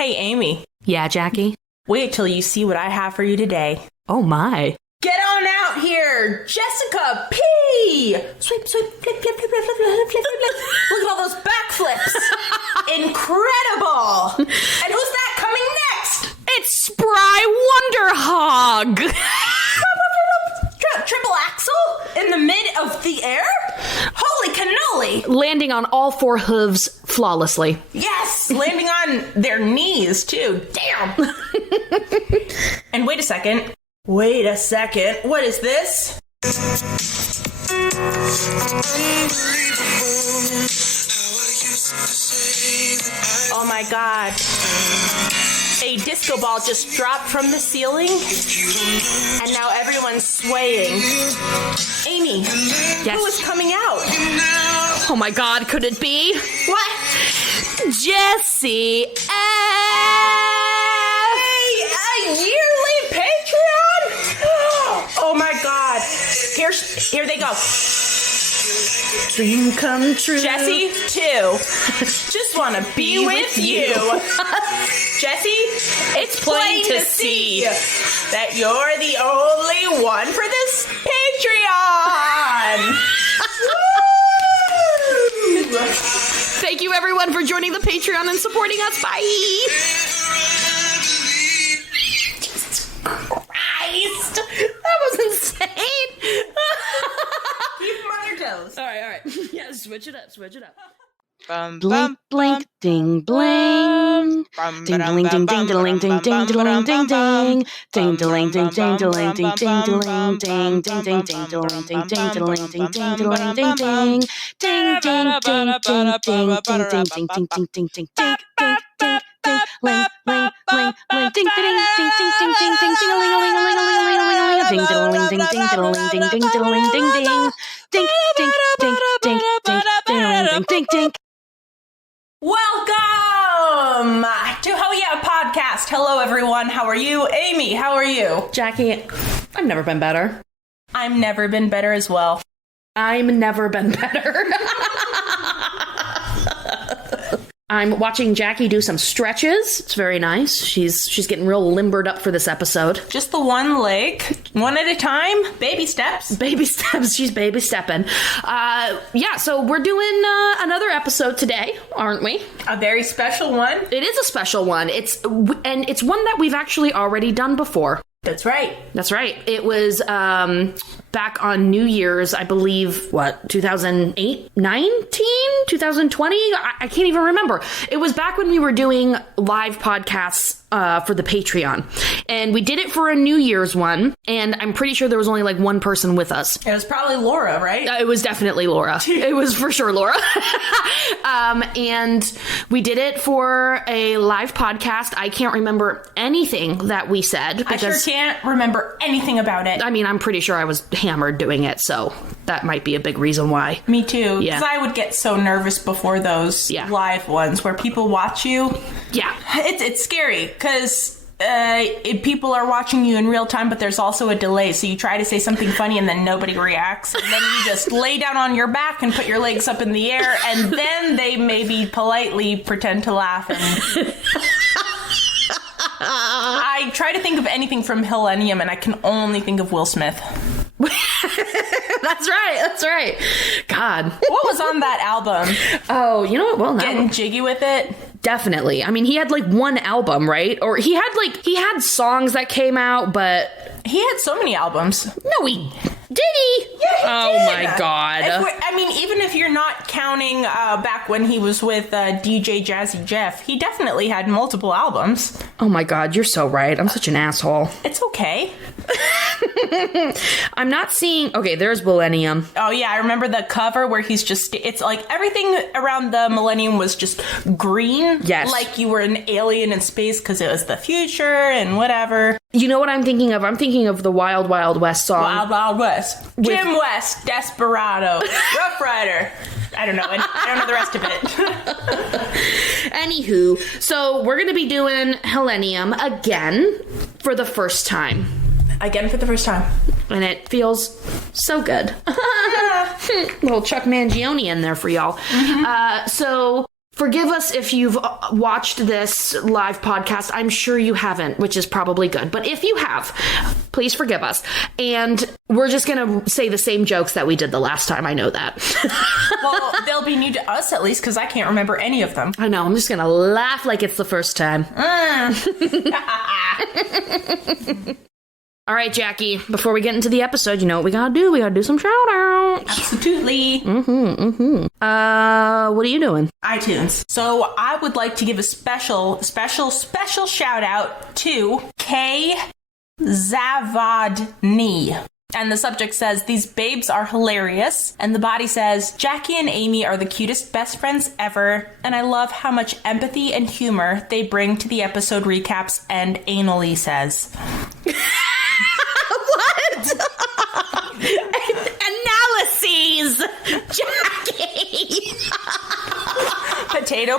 Hey, Amy. Yeah, Jackie? Wait till you see what I have for you today. Oh, my. Get on out here, Jessica P! Sweep, sweep, flip, flip, flip, flip, flip, flip, flip, flip. Look at all those backflips. Incredible. And who's that coming next? It's Spry Wonder Hog. Triple axel in the mid of the air? Holy cannoli! Landing on all four hooves flawlessly. Yes! Landing on their knees, too. Damn! And wait a second. What is this? Oh my god. A disco ball just dropped from the ceiling, and now everyone's swaying. Amy, yes. Who is coming out? Oh my god, could it be? What? Jessie F. Hey, a yearly Patreon? Oh my god. Here they go. Dream come true. Jessie, too. Just want to be with you. Jessie, it's plain to see that you're the only one for this Patreon. Thank you, everyone, for joining the Patreon and supporting us. Bye. Jesus Christ. That was insane. Keep them on your toes. All right. Yeah, switch it up. Blink, blink, ding, bling. Ding, ding, ding, ding, ding, ding, ding, ding, ding, ding, ding. Ding, ding, ding, ding, ding, ding, ding, ding, ding, ding, ding, ding, ding, ding, ding, ding, ding, ding, ding, ding. Ding, ding, ding, ding, ding, ding, ding, ding, ding, ding, ding, ding, ding, ding, ding, ling, ling, ling, ling, ding, ding, ding, ding, ding, ding, ding, ding, ling, ling, ling, ling, ling, ling, ding, ding, ding, ding, ding, ding, ding, ding, ding, ding, ding, ding, ding, ding, ding, ding, ding, ding. Welcome to Ho Yeah Podcast. Hello, everyone. How are you? Amy, how are you? Jackie, I've never been better. I've never been better as well. I'm never been better. I'm watching Jackie do some stretches. It's very nice. She's getting real limbered up for this episode. Just the one leg, one at a time. Baby steps. Baby steps. She's baby stepping. Yeah, so we're doing another episode today, aren't we? A very special one. It is a special one. It's one that we've actually already done before. That's right. That's right. It was back on New Year's, I believe, 2008, 19, 2020? I can't even remember. It was back when we were doing live podcasts for the Patreon. And we did it for a New Year's one, and I'm pretty sure there was only like one person with us. It was probably Laura, right? It was definitely Laura. It was for sure Laura. And we did it for a live podcast. I can't remember anything that we said. Because I sure can't remember anything about it. I mean, I'm pretty sure I was hammered doing it, so that might be a big reason why. Me too. Yeah. Because I would get so nervous before those live ones where people watch you. Yeah. It's scary because people are watching you in real time, but there's also a delay. So you try to say something funny and then nobody reacts. And then you just lay down on your back and put your legs up in the air. And then they maybe politely pretend to laugh. And I try to think of anything from Hillennium, and I can only think of Will Smith. That's right. God. What was on that album? Oh, you know what? Well, now Getting jiggy with it? Definitely. I mean, he had like one album, right? Or he had songs that came out, but he had so many albums. No, did he? Yeah, he did. My God. I mean, even if you're not counting back when he was with DJ Jazzy Jeff, he definitely had multiple albums. Oh my God, you're so right. I'm such an asshole. It's okay. I'm not seeing... Okay, there's Millennium. Oh, yeah, I remember the cover where he's just... It's like everything around the Millennium was just green. Yes. Like you were an alien in space because it was the future and whatever. You know what I'm thinking of? I'm thinking of the Wild Wild West song. Wild Wild West. Jim West, Desperado, Rough Rider. I don't know. I don't know the rest of it. Anywho, so we're going to be doing Hillennium again for the first time. Again for the first time. And it feels so good. Little Chuck Mangione in there for y'all. Mm-hmm. So Forgive us if you've watched this live podcast. I'm sure you haven't, which is probably good. But if you have, please forgive us. And we're just going to say the same jokes that we did the last time. I know that. Well, they'll be new to us at least because I can't remember any of them. I know. I'm just going to laugh like it's the first time. All right, Jackie, before we get into the episode, you know what we gotta do? We gotta do some shout-outs. Absolutely. What are you doing? iTunes. So I would like to give a special shout-out to K. Zavadny. And the subject says, these babes are hilarious. And the body says, Jackie and Amy are the cutest best friends ever. And I love how much empathy and humor they bring to the episode recaps. And anally says... What? Analyses, Jackie. Potato.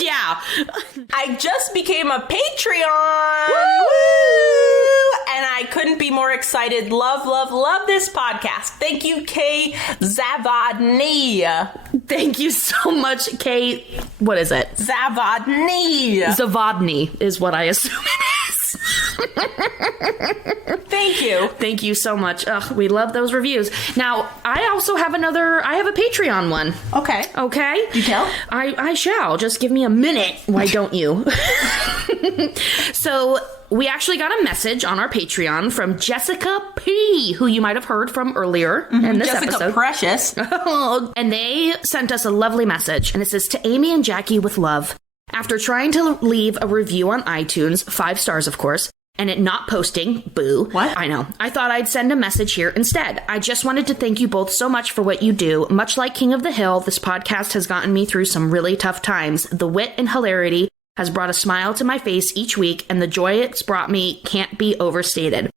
Yeah. I just became a Patreon. Woo! And I couldn't be more excited. Love this podcast. Thank you, Kay Zavadny. Thank you so much, Kate. What is it? Zavadny is what I assume it is. Thank you. Thank you so much. Ugh, we love those reviews. Now, I also have I have a Patreon one. Okay. Do tell? I shall. Just give me a minute. Why don't you? So, we actually got a message on our Patreon from Jessica P., who you might have heard from earlier in this Jessica episode. Precious. And they sent us a lovely message. And it says, to Amy and Jackie with love. After trying to leave a review on iTunes, 5 stars, of course, and it not posting, boo. What? I know. I thought I'd send a message here instead. I just wanted to thank you both so much for what you do. Much like King of the Hill, this podcast has gotten me through some really tough times. The wit and hilarity has brought a smile to my face each week, and the joy it's brought me can't be overstated.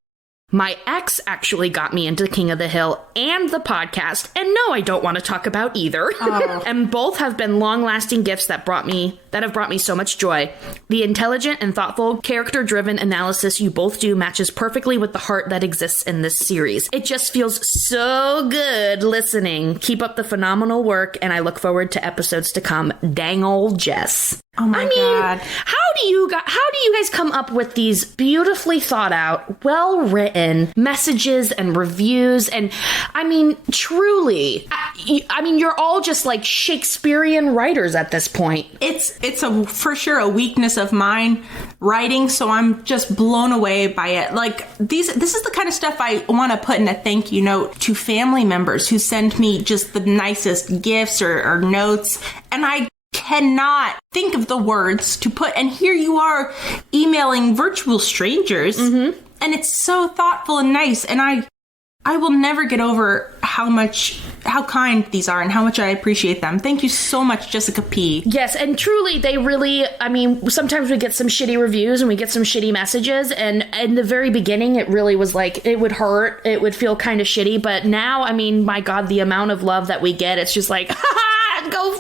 My ex actually got me into King of the Hill and the podcast, and no, I don't want to talk about either. Oh. And both have been long-lasting gifts that have brought me so much joy. The intelligent and thoughtful, character-driven analysis you both do matches perfectly with the heart that exists in this series. It just feels so good listening. Keep up the phenomenal work, and I look forward to episodes to come. Dang old Jess. Oh my God. How do you guys come up with these beautifully thought out, well-written messages and reviews? And I mean, truly, you're all just like Shakespearean writers at this point. It's for sure a weakness of mine, writing, so I'm just blown away by it. Like this is the kind of stuff I want to put in a thank you note to family members who send me just the nicest gifts or notes, and I cannot think of the words to put, and here you are emailing virtual strangers, and it's so thoughtful and nice, and I will never get over how kind these are and how much I appreciate them. Thank you so much, Jessica P. Yes, and truly, they really, sometimes we get some shitty reviews and we get some shitty messages, and in the very beginning, it really was like, it would hurt, it would feel kind of shitty, but now, my God, the amount of love that we get, it's just like, go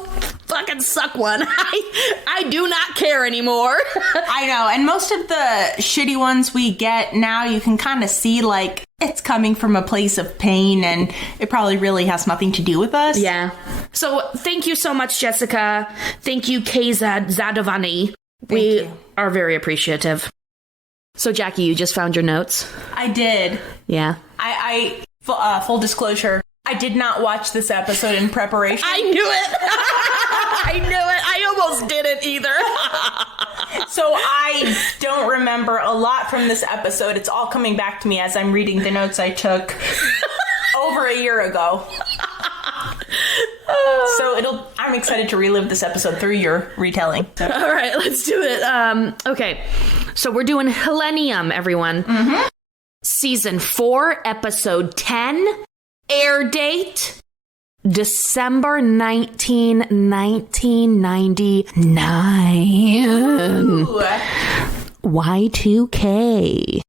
fucking suck one. I do not care anymore. I know, and most of the shitty ones we get now, you can kind of see, like, it's coming from a place of pain, and it probably really has nothing to do with us. Yeah. So, thank you so much, Jessica. Thank you, Kay Zadovani. We are very appreciative. So, Jackie, you just found your notes? I did. Yeah. Full disclosure, I did not watch this episode in preparation. I knew it. I knew it. I almost didn't either. So I don't remember a lot from this episode. It's all coming back to me as I'm reading the notes I took over a year ago. So I'm excited to relive this episode through your retelling. So. All right, let's do it. Okay. So we're doing Hillennium, everyone. Mm-hmm. Season 4, episode 10. Air date, December 19, 1999. Ooh. Y2K.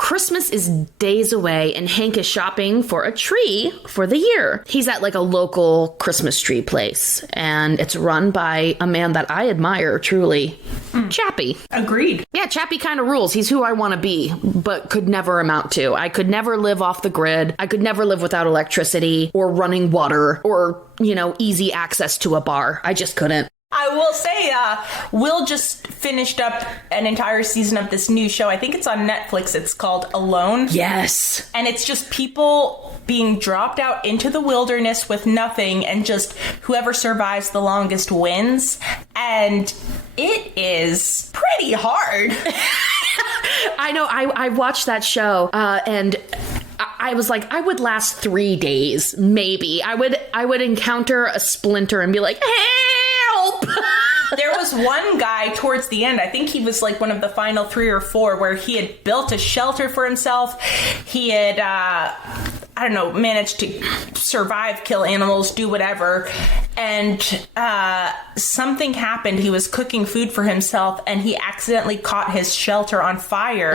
Christmas is days away and Hank is shopping for a tree for the year. He's at like a local Christmas tree place and it's run by a man that I admire truly, Chappie. Agreed. Yeah, Chappie kind of rules. He's who I want to be, but could never amount to. I could never live off the grid. I could never live without electricity or running water or, easy access to a bar. I just couldn't. I will say, Will just finished up an entire season of this new show. I think it's on Netflix. It's called Alone. Yes. And it's just people being dropped out into the wilderness with nothing, and just whoever survives the longest wins. And it is pretty hard. I know. I watched that show, and I was like, I would last 3 days, maybe. I would encounter a splinter and be like, help! There was one guy towards the end, I think he was like one of the final 3 or 4, where he had built a shelter for himself. He had, managed to survive, kill animals, do whatever. And something happened. He was cooking food for himself and he accidentally caught his shelter on fire.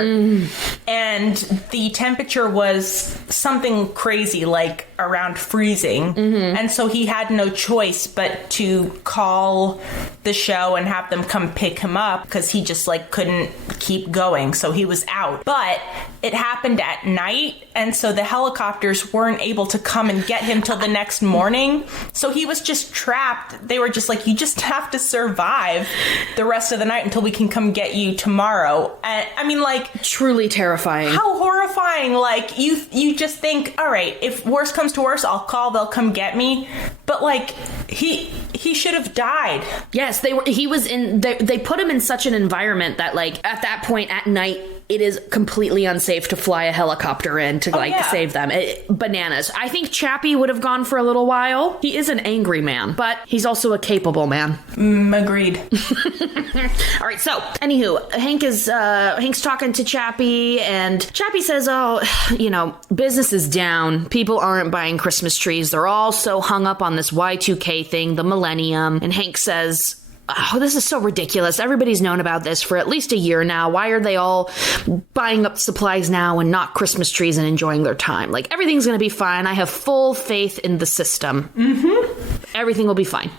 And the temperature was something crazy, like around freezing. And so he had no choice but to call the show and have them come pick him up because he just like couldn't keep going. So he was out. But it happened at night. And so the helicopters weren't able to come and get him till the next morning. So he was just trapped. They were just like, you just have to survive the rest of the night until we can come get you tomorrow. And I mean, like, truly terrifying. How horrifying. Like, you just think, all right, if worse comes to worse, I'll call, they'll come get me. But like, he should have died. Yes, they put him in such an environment that like at that point at night, it is completely unsafe to fly a helicopter in to save them. Bananas. I think Chappie would have gone for a little while. He is an angry man, but he's also a capable man. Agreed. All right. So anywho, Hank's talking to Chappie and Chappie says, business is down. People aren't buying Christmas trees. They're all so hung up on this Y2K thing, the millennium. And Hank says, oh, this is so ridiculous. Everybody's known about this for at least a year now. Why are they all buying up supplies now and not Christmas trees and enjoying their time? Like, everything's going to be fine. I have full faith in the system. Everything will be fine.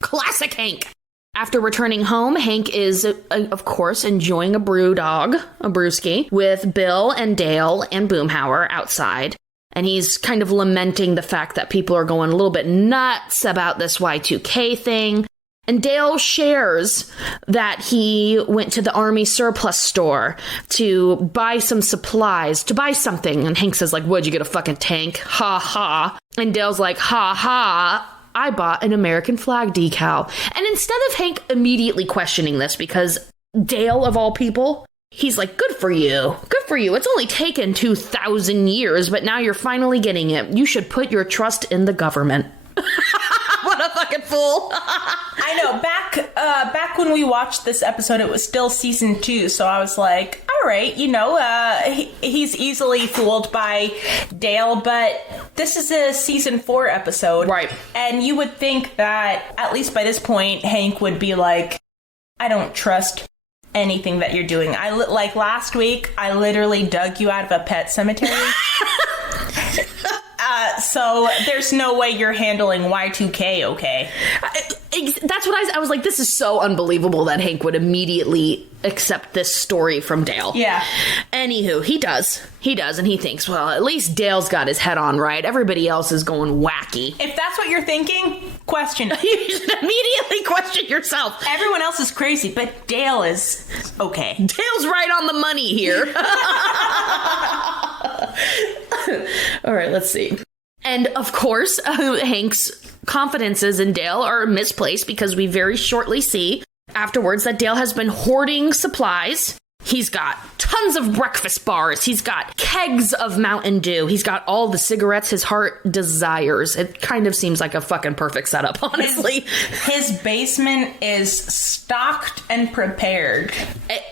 Classic Hank. After returning home, Hank is, of course, enjoying a brewski, with Bill and Dale and Boomhauer outside. And he's kind of lamenting the fact that people are going a little bit nuts about this Y2K thing. And Dale shares that he went to the Army surplus store to buy some supplies, to buy something. And Hank says, like, what'd you get, a fucking tank? Ha ha. And Dale's like, ha ha, I bought an American flag decal. And instead of Hank immediately questioning this, because Dale, of all people, he's like, good for you. Good for you. It's only taken 2,000 years, but now you're finally getting it. You should put your trust in the government. What a fucking fool. I know. Back when we watched this episode, it was still season 2. So I was like, all right, he's easily fooled by Dale. But this is a season 4 episode. Right. And you would think that at least by this point, Hank would be like, I don't trust anything that you're doing. Like last week, I literally dug you out of a pet cemetery. So there's no way you're handling Y2K okay. That's what I was like, this is so unbelievable that Hank would immediately accept this story from Dale. Yeah. Anywho, he does, and he thinks, well, at least Dale's got his head on right. Everybody else is going wacky. If that's what you're thinking, question. You should immediately question yourself. Everyone else is crazy, but Dale is okay. Dale's right on the money here. All right, let's see. And of course, Hank's confidences in Dale are misplaced because we very shortly see afterwards that Dale has been hoarding supplies. He's got tons of breakfast bars. He's got kegs of Mountain Dew. He's got all the cigarettes his heart desires. It kind of seems like a fucking perfect setup, honestly. His basement is stocked and prepared.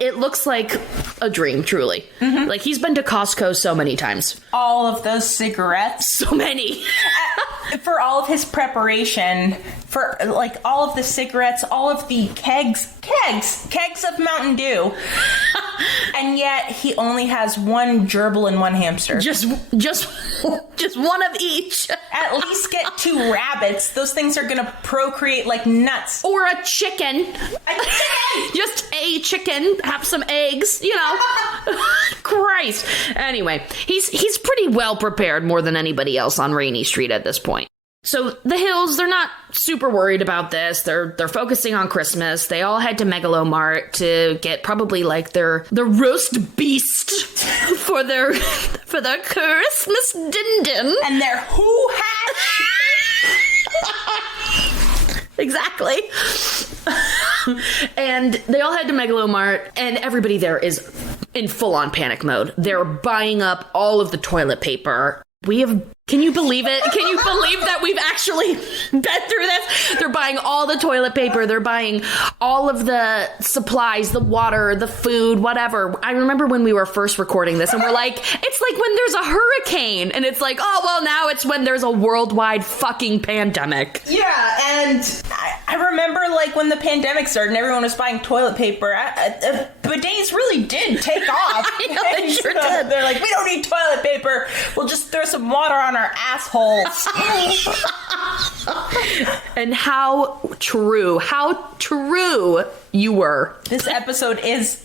It looks like a dream, truly. Mm-hmm. Like, he's been to Costco so many times. All of those cigarettes. So many. For all of his preparation, for like all of the cigarettes, all of the kegs of Mountain Dew. And yet he only has one gerbil and one hamster. Just one of each. At least get 2 rabbits. Those things are gonna procreate like nuts. Or a chicken. Just a chicken. Have some eggs, Christ. Anyway, he's pretty well prepared, more than anybody else on Rainy Street at this point. So the Hills, they're not super worried about this. They're focusing on Christmas. They all head to Megalomart to get probably like their roast beast for their Christmas din-din. And their hoo hash. Exactly. And they all head to Megalomart, and everybody there is in full-on panic mode. They're buying up all of the toilet paper. Can you believe it? Can you believe that we've actually been through this? They're buying all the toilet paper. They're buying all of the supplies, the water, the food, whatever. I remember when we were first recording this and we're like, it's like when there's a hurricane. And it's like, oh, well, now it's when there's a worldwide fucking pandemic. Yeah, and I remember like when the pandemic started and everyone was buying toilet paper, bidets really did take off. I know, they sure did. They're like, we don't need toilet paper. We'll just throw some water on our assholes. And how true you were. This episode is...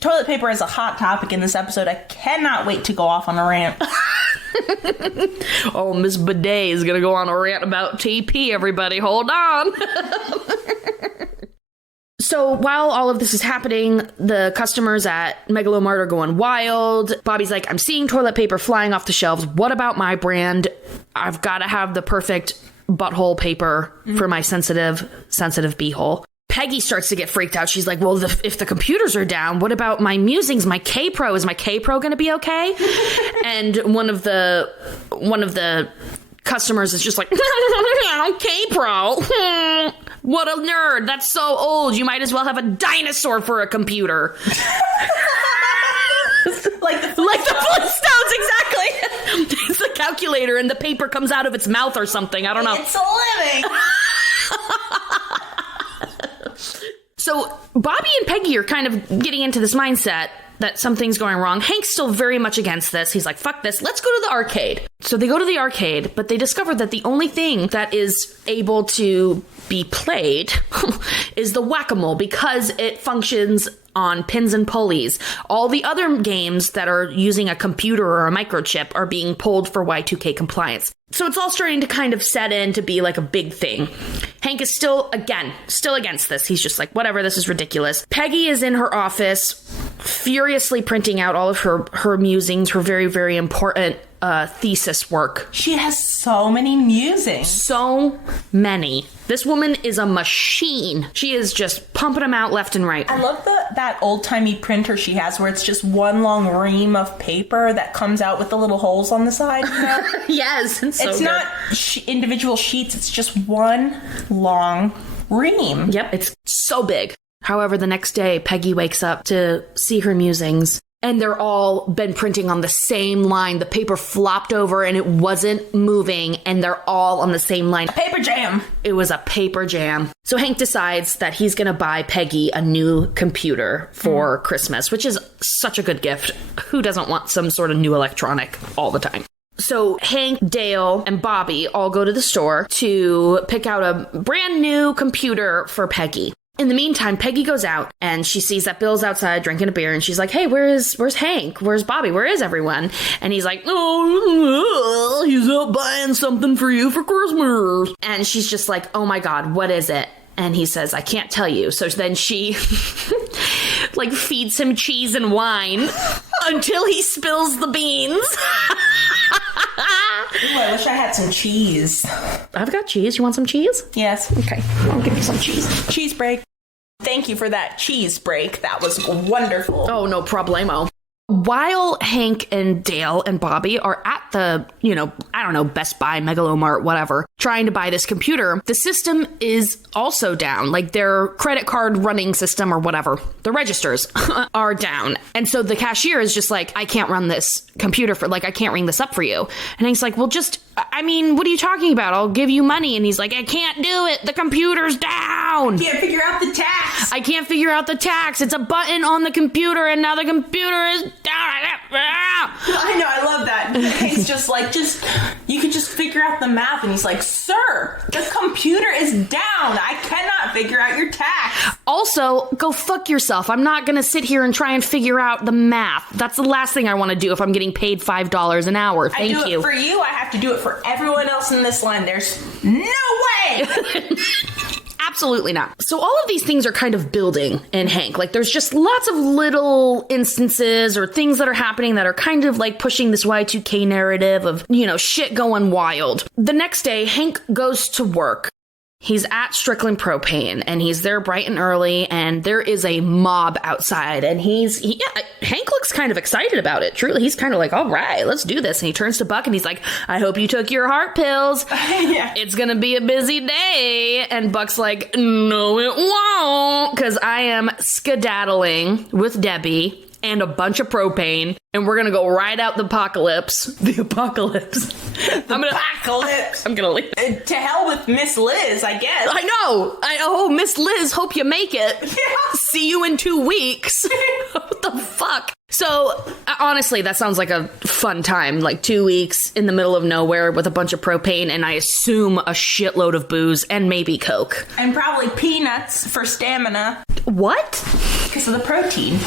toilet paper is a hot topic in this episode. I cannot wait to go off on a rant. Oh, Miss Bidet is going to go on a rant about TP, everybody. Hold on. So while all of this is happening, the customers at Megalomart are going wild. Bobby's like, I'm seeing toilet paper flying off the shelves. What about my brand? I've got to have the perfect butthole paper for my sensitive beehole. Peggy starts to get freaked out. She's like, well, if the computers are down, what about my musings, my K-Pro? Is my K-Pro going to be okay? And one of the customers is just like, K-Pro. What a nerd. That's so old. You might as well have a dinosaur for a computer. Like the Flintstones, exactly. It's the calculator and the paper comes out of its mouth or something. I don't know. It's a living. So Bobby and Peggy are kind of getting into this mindset that something's going wrong. Hank's still very much against this. He's like, fuck this. Let's go to the arcade. So they go to the arcade, but they discover that the only thing that is able to be played is the whack-a-mole because it functions on pins and pulleys. All the other games that are using a computer or a microchip are being pulled for Y2K compliance. So it's all starting to kind of set in to be like a big thing. Hank is still against this. He's just like, whatever, this is ridiculous. Peggy is in her office, furiously printing out all of her musings, her very, very important thesis work. She has so many musings. So many. This woman is a machine. She is just pumping them out left and right. I love that old-timey printer she has where it's just one long ream of paper that comes out with the little holes on the side. You know? Yes. It's not individual sheets. It's just one long ream. Yep. It's so big. However, the next day, Peggy wakes up to see her musings. And they're all been printing on the same line. The paper flopped over and it wasn't moving. And they're all on the same line. Paper jam. It was a paper jam. So Hank decides that he's going to buy Peggy a new computer for Christmas, which is such a good gift. Who doesn't want some sort of new electronic all the time? So Hank, Dale, and Bobby all go to the store to pick out a brand new computer for Peggy. In the meantime, Peggy goes out and she sees that Bill's outside drinking a beer and she's like, hey, where's Hank? Where's Bobby? Where is everyone? And he's like, oh, he's out buying something for you for Christmas. And she's just like, oh my God, what is it? And he says, I can't tell you. So then she like feeds him cheese and wine until he spills the beans. Ooh, I wish I had some cheese. I've got cheese. You want some cheese? Yes. Okay, I'll give you some cheese. Cheese break. Thank you for that cheese break. That was wonderful. Oh, no problemo. While Hank and Dale and Bobby are at the, I don't know, Best Buy, Megalomart, whatever, trying to buy this computer, the system is also down. Like their credit card running system or whatever, the registers are down. And so the cashier is just like, I can't run this computer I can't ring this up for you. And Hank's like, well, just I mean, what are you talking about? I'll give you money. And he's like, I can't do it. The computer's down. Can't figure out the tax. I can't figure out the tax. It's a button on the computer, and now the computer is down. I know, I love that. He's just like, you can just figure out the math. And he's like, sir, the computer is down. I cannot figure out your tax. Also, go fuck yourself. I'm not going to sit here and try and figure out the math. That's the last thing I want to do if I'm getting paid $5 an hour. Thank you. I do it for you. I have to do it for everyone else in this line. There's no way. Absolutely not. So all of these things are kind of building in Hank. Like, there's just lots of little instances or things that are happening that are kind of like pushing this Y2K narrative of, shit going wild. The next day, Hank goes to work. He's at Strickland Propane, and he's there bright and early, and there is a mob outside, and Hank looks kind of excited about it. Truly, he's kind of like, all right, let's do this. And he turns to Buck, and he's like, I hope you took your heart pills. Yeah. It's gonna be a busy day. And Buck's like, no, it won't, because I am skedaddling with Debbie and a bunch of propane, and we're gonna go ride out the apocalypse. The apocalypse. Apocalypse. I'm gonna leave. To hell with Miss Liz, I guess. I know. Oh, Miss Liz, hope you make it. Yeah. See you in 2 weeks. What the fuck? So, honestly, that sounds like a fun time. Like 2 weeks in the middle of nowhere with a bunch of propane, and I assume a shitload of booze and maybe Coke. And probably peanuts for stamina. What? Because of the protein.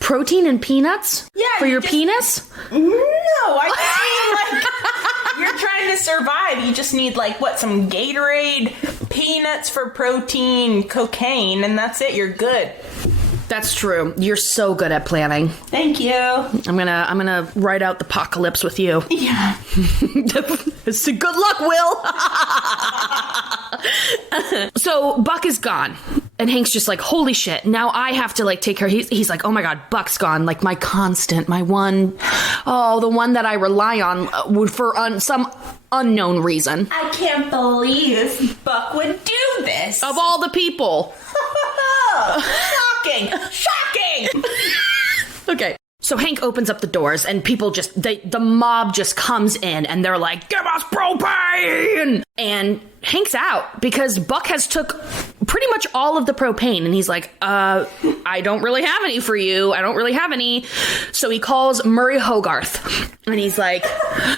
Protein and peanuts? Yeah. For your penis? No, I just mean, you're trying to survive. You just need, some Gatorade, peanuts for protein, cocaine, and that's it. You're good. That's true. You're so good at planning. Thank you. I'm gonna ride out the apocalypse with you. Yeah. It's a good luck, Will. So Buck is gone. And Hank's just like, holy shit, now I have to take care. He's like, oh my God, Buck's gone. Like my constant, my one, the one that I rely on for some unknown reason. I can't believe Buck would do this. Of all the people. Shocking. Shocking. Okay. So Hank opens up the doors, and people the mob just comes in, and they're like, give us propane! And Hank's out because Buck has took pretty much all of the propane, and he's like, I don't really have any for you. I don't really have any. So he calls Murray Hogarth, and he's like,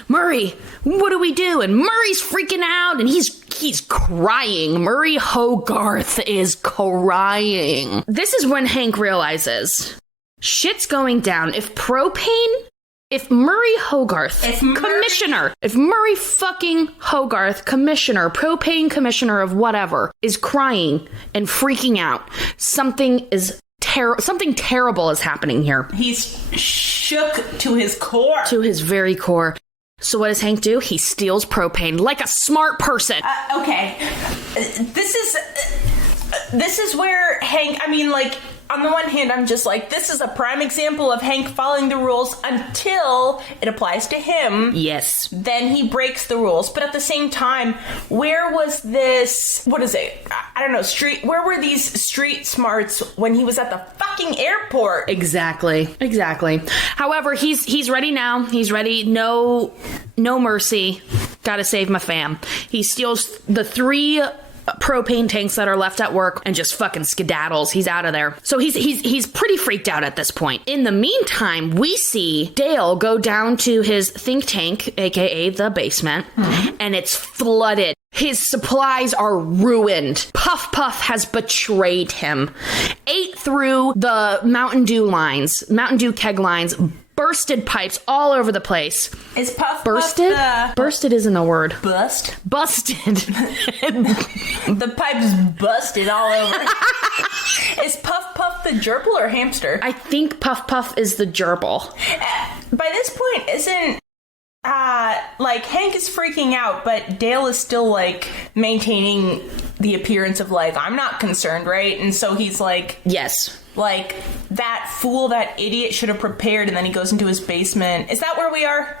Murray, what do we do? And Murray's freaking out, and he's crying. Murray Hogarth is crying. This is when Hank realizes shit's going down. If Murray Hogarth, if Murray fucking Hogarth, commissioner, propane commissioner of whatever, is crying and freaking out, something terrible is happening here. He's shook to his core. To his very core. So what does Hank do? He steals propane like a smart person. Okay. This is where Hank, on the one hand, I'm just like, this is a prime example of Hank following the rules until it applies to him. Yes. Then he breaks the rules. But at the same time, where was this, what is it? I don't know, where were these street smarts when he was at the fucking airport? Exactly. However, he's ready now. He's ready. No mercy. Gotta save my fam. He steals the 3 propane tanks that are left at work and just fucking skedaddles. He's out of there. So he's pretty freaked out at this point. In the meantime, we see Dale go down to his think tank, aka the basement, and it's flooded. His supplies are ruined. Puff Puff has betrayed him. Ate through the Mountain Dew keg lines, bursted pipes all over the place. Is Puff bursted? Puff Bursted isn't a word. Busted. The pipes busted all over. Is Puff Puff the gerbil or hamster? I think Puff Puff is the gerbil. By this point, isn't Hank is freaking out, but Dale is still maintaining the appearance of I'm not concerned, right? And so he's like, yes. That fool, that idiot should have prepared, and then he goes into his basement. Is that where we are?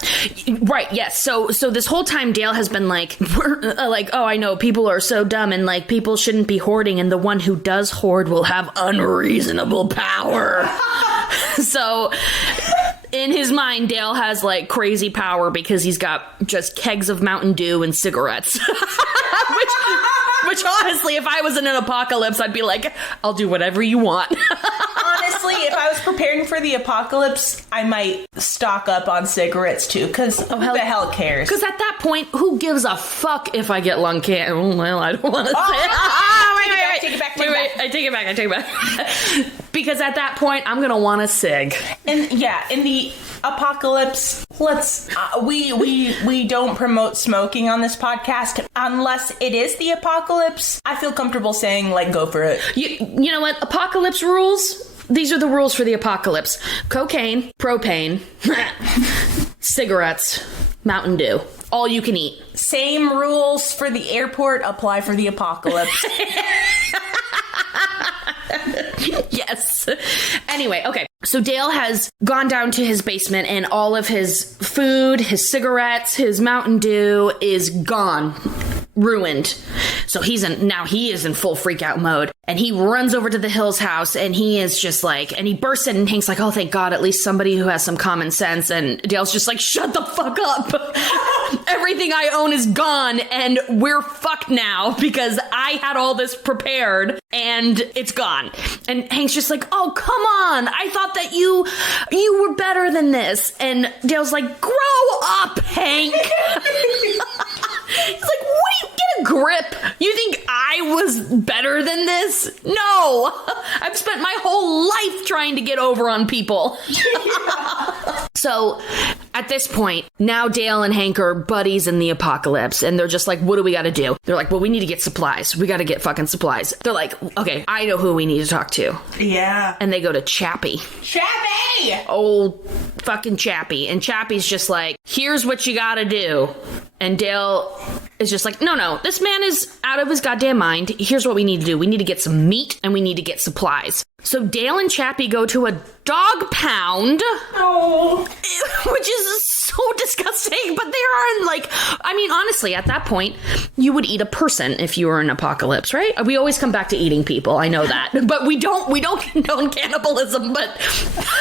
Right, yes. So this whole time Dale has been oh, I know, people are so dumb, and people shouldn't be hoarding, and the one who does hoard will have unreasonable power. So in his mind, Dale has like crazy power because he's got just kegs of Mountain Dew and cigarettes. Which honestly, if I was in an apocalypse, I'd be like, I'll do whatever you want. Honestly, if I was preparing for the apocalypse, I might stock up on cigarettes too, because who the hell cares? Because at that point, who gives a fuck if I get lung cancer? Well, I don't want to say it. Take it back. I take it back. Because at that point, I'm going to want a cig. And yeah, in the apocalypse, let's we don't promote smoking on this podcast unless it is the apocalypse. I feel comfortable saying, like, go for it. You know what? Apocalypse rules. These are the rules for the apocalypse: cocaine, propane, cigarettes, Mountain Dew. All you can eat. Same rules for the airport apply for the apocalypse. Yes. Anyway, okay. So Dale has gone down to his basement and all of his food, his cigarettes, his Mountain Dew is gone. Ruined. So he is in full freak out mode, and he runs over to the Hills house, and he is just like, and he bursts in, and Hank's like, oh, thank God, at least somebody who has some common sense. And Dale's just like, shut the fuck up. Everything I own is gone, and we're fucked now because I had all this prepared and it's gone. And Hank's just like, oh, come on, I thought that you were better than this. And Dale's like, grow up, Hank. He's like, wait, get a grip. You think I was better than this? No. I've spent my whole life trying to get over on people. So at this point, now Dale and Hank are buddies in the apocalypse, and they're just like, what do we got to do? They're like, well, we need to get supplies. We got to get fucking supplies. They're like, okay, I know who we need to talk to. Yeah. And they go to Chappie. Chappie! Old fucking Chappie. And Chappie's just like, here's what you got to do. And Dale is just like, no, this man is out of his goddamn mind. Here's what we need to do. We need to get some meat and we need to get supplies. So Dale and Chappie go to a dog pound. Oh. Which is so disgusting. But they are like, I mean, honestly, at that point, you would eat a person if you were in an apocalypse, right? We always come back to eating people. I know that. But we don't condone cannibalism. But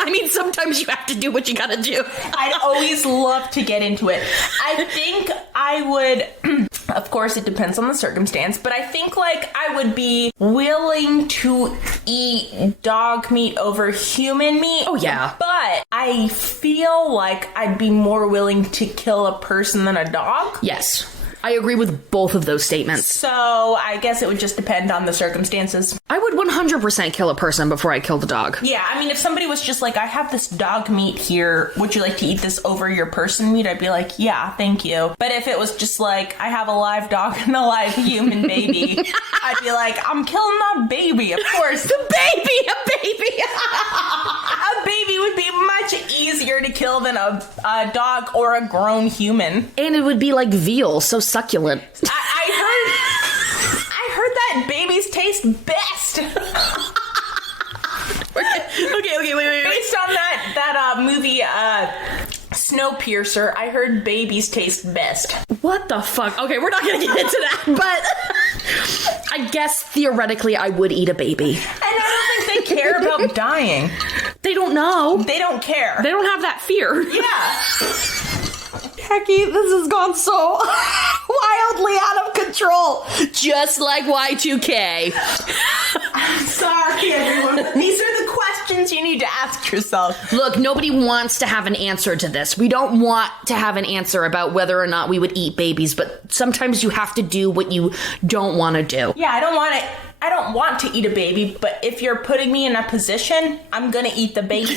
I mean, sometimes you have to do what you gotta do. I'd always love to get into it. I think I would, of course, it depends on the circumstance, but I think like I would be willing to eat dog meat over human meat. Oh, yeah. But I feel like I'd be more willing to kill a person than a dog. Yes. I agree with both of those statements. So I guess it would just depend on the circumstances. I would 100% kill a person before I kill the dog. Yeah, I mean, if somebody was just like, I have this dog meat here, would you like to eat this over your person meat? I'd be like, yeah, thank you. But if it was just like, I have a live dog and a live human baby, I'd be like, I'm killing that baby, of course. A baby! A baby would be much easier to kill than a dog or a grown human. And it would be like veal, so succulent. I heard that babies taste best. Okay, wait. Based on that movie, Snowpiercer, I heard babies taste best. What the fuck? Okay, we're not gonna get into that, but I guess theoretically I would eat a baby. And I don't think they care about dying. They don't know. They don't care. They don't have that fear. Yeah. Hecky, this has gone so wildly out of control. Just like Y2K. I'm sorry, everyone. These are the questions you need to ask yourself. Look, nobody wants to have an answer to this. We don't want to have an answer about whether or not we would eat babies, but sometimes you have to do what you don't want to do. Yeah, I don't want to eat a baby, but if you're putting me in a position, I'm gonna eat the baby.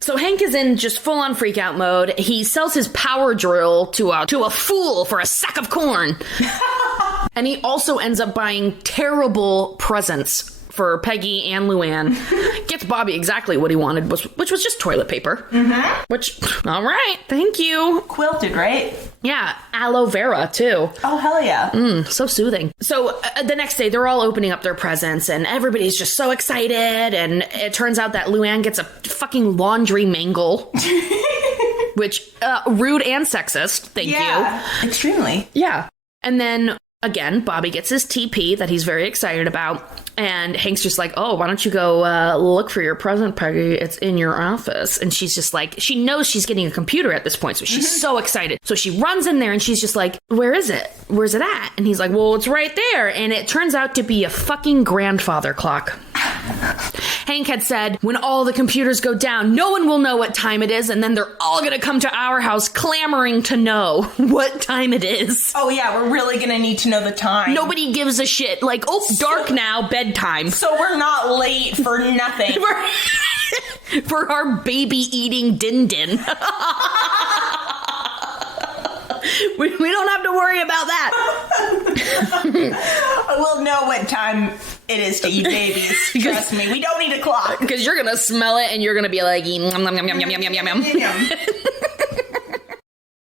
So Hank is in just full-on freak-out mode. He sells his power drill to a fool for a sack of corn. And he also ends up buying terrible presents for Peggy and Luann. Gets Bobby exactly what he wanted, which was just toilet paper. Mm-hmm. Which, all right, thank you. Quilted, right? Yeah, aloe vera, too. Oh, hell yeah. So soothing. So the next day, they're all opening up their presents, and everybody's just so excited, and it turns out that Luann gets a fucking laundry mangle. Which, rude and sexist, thank you. Extremely. Yeah. And then, again, Bobby gets his TP that he's very excited about. And Hank's just like, oh, why don't you go look for your present, Peggy? It's in your office. And she's just like, she knows she's getting a computer at this point, so she's so excited. So she runs in there and she's just like, where is it? Where's it at? And he's like, well, it's right there. And it turns out to be a fucking grandfather clock. Hank had said, when all the computers go down, no one will know what time it is, and then they're all gonna come to our house clamoring to know what time it is. Oh yeah, we're really gonna need to know the time. Nobody gives a shit. Like, oh, dark now, bedtime. So we're not late for nothing. For our baby-eating din-din. We don't have to worry about that. We'll know what time it is to eat babies. Trust me, we don't need a clock. Because you're going to smell it and you're going to be like, yum, yum, yum, yum, yum, yum, yum, yum.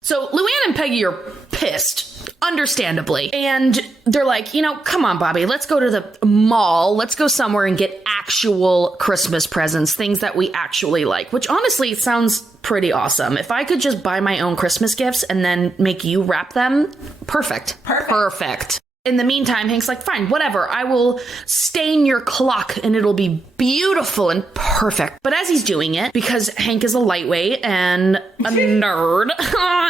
So Luann and Peggy are pissed, understandably. And they're like, come on, Bobby, let's go to the mall. Let's go somewhere and get actual Christmas presents, things that we actually like, which honestly sounds pretty awesome. If I could just buy my own Christmas gifts and then make you wrap them, perfect. In the meantime, Hank's like, fine, whatever. I will stain your clock and it'll be beautiful and perfect. But as he's doing it, because Hank is a lightweight and a nerd,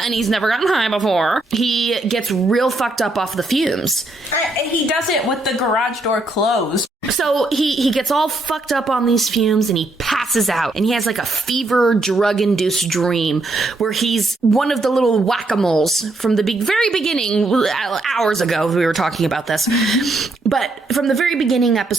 and he's never gotten high before, he gets real fucked up off the fumes. He does it with the garage door closed. So he gets all fucked up on these fumes and he passes out. And he has like a fever drug-induced dream where he's one of the little whack-a-moles from the very beginning, hours ago we were talking about this. But from the very beginning of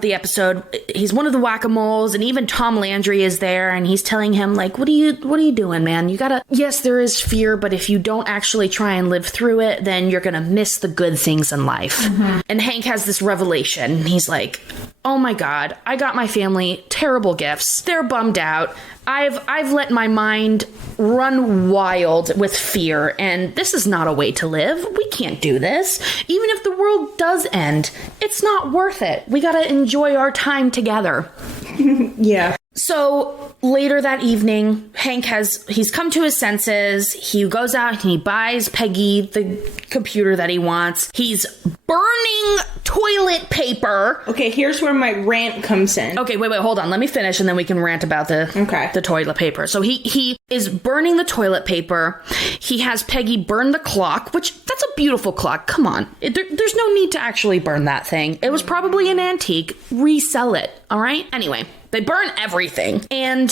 the episode, he's one of the whack-a-moles, and even Tom Landry is there, and he's telling him, like, what are you doing, man? You gotta, yes, there is fear, but if you don't actually try and live through it, then you're gonna miss the good things in life. Mm-hmm. And Hank has this revelation. He's like, oh my God, I got my family terrible gifts. They're bummed out. I've let my mind run wild with fear, and this is not a way to live. We can't do this. Even if the world does end, it's not worth it. We gotta enjoy our time together. Yeah. So later that evening, he's come to his senses. He goes out and he buys Peggy the computer that he wants. He's burning toilet paper. Okay, here's where my rant comes in. Okay, wait, hold on. Let me finish and then we can rant about the toilet paper. So he is burning the toilet paper. He has Peggy burn the clock, which that's a beautiful clock. Come on. There's no need to actually burn that thing. It was probably an antique. Resell it. All right? Anyway. They burn everything. And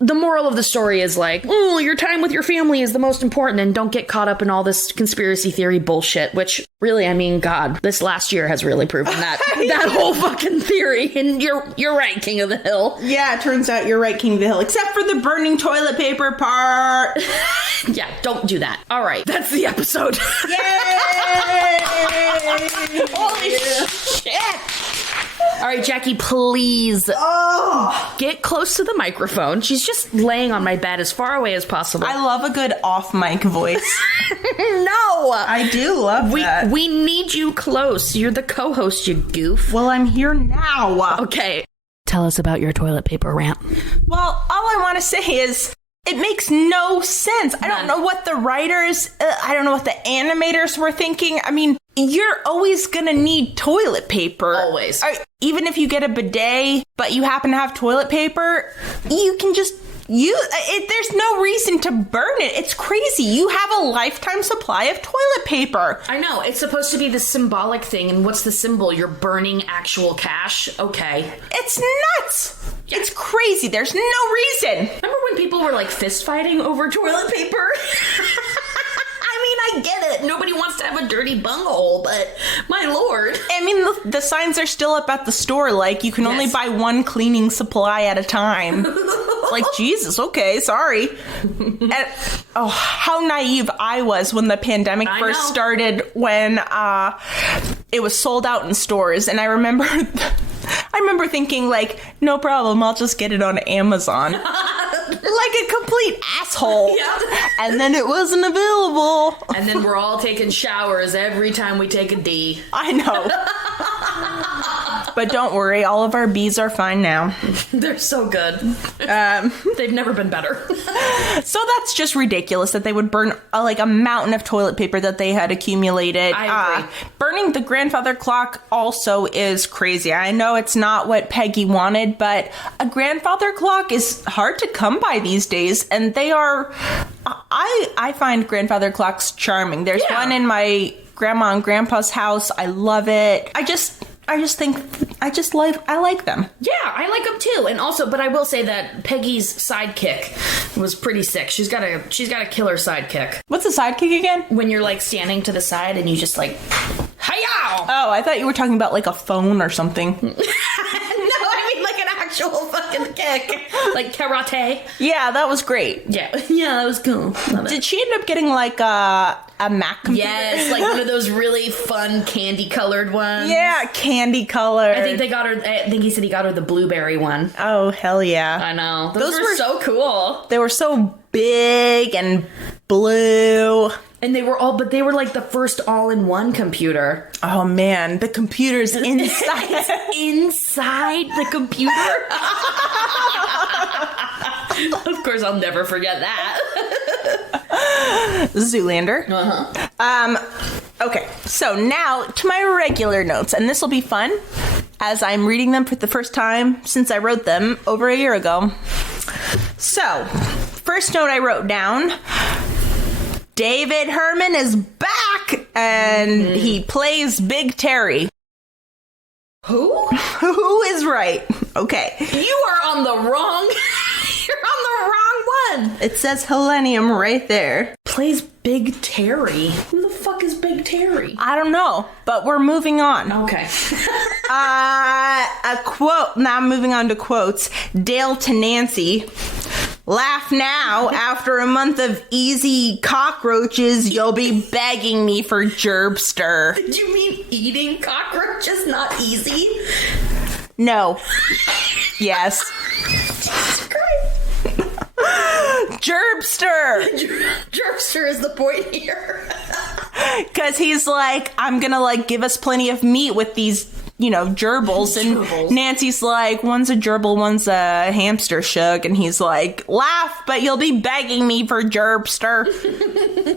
the moral of the story is like, oh, your time with your family is the most important, and don't get caught up in all this conspiracy theory bullshit, which really, I mean, God, this last year has really proven that whole fucking theory. And you're right, King of the Hill. Yeah, it turns out you're right, King of the Hill, except for the burning toilet paper part. Yeah, don't do that. All right, that's the episode. Yay! Holy shit! All right, Jackie, please get close to the microphone. She's just laying on my bed as far away as possible. I love a good off-mic voice. No! I do love that. We need you close. You're the co-host, you goof. Well, I'm here now. Okay. Tell us about your toilet paper rant. Well, all I want to say is it makes no sense. I don't know what the writers, I don't know what the animators were thinking. I mean, you're always gonna need toilet paper. Always. Even if you get a bidet, but you happen to have toilet paper, you can just use it. There's no reason to burn it. It's crazy. You have a lifetime supply of toilet paper. I know. It's supposed to be the symbolic thing. And what's the symbol? You're burning actual cash? Okay. It's nuts. Yeah. It's crazy. There's no reason. Remember when people were like fist fighting over toilet paper? I get it. Nobody wants to have a dirty bunghole, but my lord. I mean, the signs are still up at the store. Like, you can only buy one cleaning supply at a time. Like, Jesus, okay, sorry. And, how naive I was when the pandemic first started, when it was sold out in stores. And I remember thinking, like, no problem, I'll just get it on Amazon. Like a complete asshole. Yep. And then it wasn't available. And then we're all taking showers every time we take a D. I know. But don't worry, all of our bees are fine now. They're so good. They've never been better. So that's just ridiculous that they would burn a mountain of toilet paper that they had accumulated. I agree. Burning the grandfather clock also is crazy. I know it's not what Peggy wanted, but a grandfather clock is hard to come by these days, and they are... I find grandfather clocks charming. There's one in my grandma and grandpa's house. I love it. I like them. Yeah, I like them too. And also, but I will say that Peggy's sidekick was pretty sick. She's got a killer sidekick. What's a sidekick again? When you're like standing to the side and you just like, hi-yow! Oh, I thought you were talking about like a phone or something. No, I mean like an actual fucking kick. Like karate. Yeah, that was great. Yeah, that was cool. Did she end up getting like a Mac computer? Yes, like one of those really fun candy colored ones. Yeah, candy colored. I think he said he got her the blueberry one. Oh, hell yeah. I know. Those were so cool. They were so big and blue. And they were like the first all-in-one computer. Oh man, the computer's inside. Inside the computer? Of course, I'll never forget that. Zoolander. Okay, so now to my regular notes, and this will be fun as I'm reading them for the first time since I wrote them over a year ago. So, first note I wrote down, David Herman is back, and he plays Big Terry. Who? Who is right? Okay. You are on the wrong... You're on the wrong one. It says Hillennium right there. Plays Big Terry. Who the fuck is Big Terry? I don't know, but we're moving on. Okay. A quote. Now I'm moving on to quotes. Dale to Nancy. Laugh now. After a month of easy cockroaches, you'll be begging me for gerbster. Did you mean eating cockroaches not easy? No. Yes. Jesus Christ. Gerbster. Gerbster is the point here. Because he's like, I'm gonna like give us plenty of meat with these, gerbils. And Nancy's like, one's a gerbil, one's a hamster shug. And he's like, laugh, but you'll be begging me for gerbster.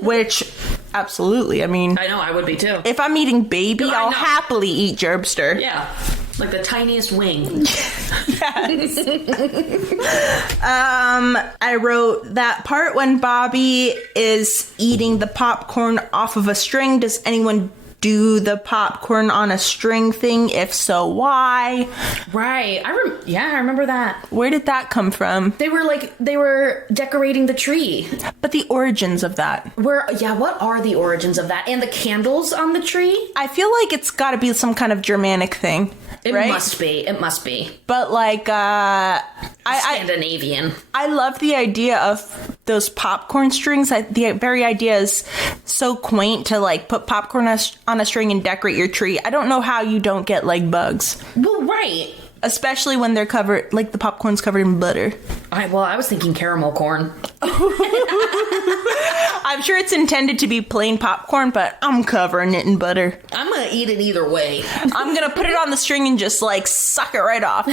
Which, absolutely, I mean... I know, I would be too. If I'm eating baby, I'll happily eat gerbster. Yeah. Like the tiniest wing. Yes. I wrote that part when Bobby is eating the popcorn off of a string. Does anyone do the popcorn on a string thing? If so, why? Right. I remember that. Where did that come from? They were decorating the tree. But the origins of that. What are the origins of that? And the candles on the tree? I feel like it's got to be some kind of Germanic thing. It right? must be. But like, Scandinavian. I love the idea of those popcorn strings. The very idea is so quaint to like put popcorn on a string and decorate your tree. I don't know how you don't get like bugs. Well, right. Especially when they're covered, like the popcorn's covered in butter. I was thinking caramel corn. I'm sure it's intended to be plain popcorn, but I'm covering it in butter. I'm gonna eat it either way. I'm gonna put it on the string and just like suck it right off.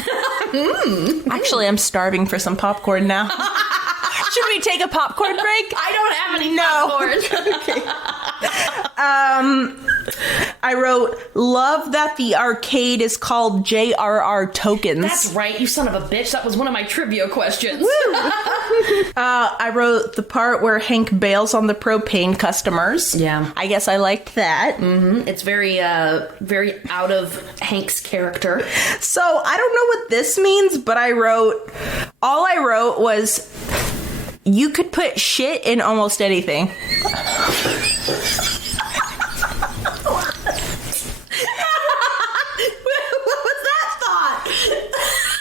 Actually, I'm starving for some popcorn now. Should we take a popcorn break? I don't have any popcorn. Okay. I wrote, love that the arcade is called J.R.R. Tokens. That's right, you son of a bitch. That was one of my trivia questions. I wrote the part where Hank bails on the propane customers. Yeah. I guess I liked that. Mm-hmm. It's very, very out of Hank's character. So, I don't know what this means, but all I wrote was, you could put shit in almost anything.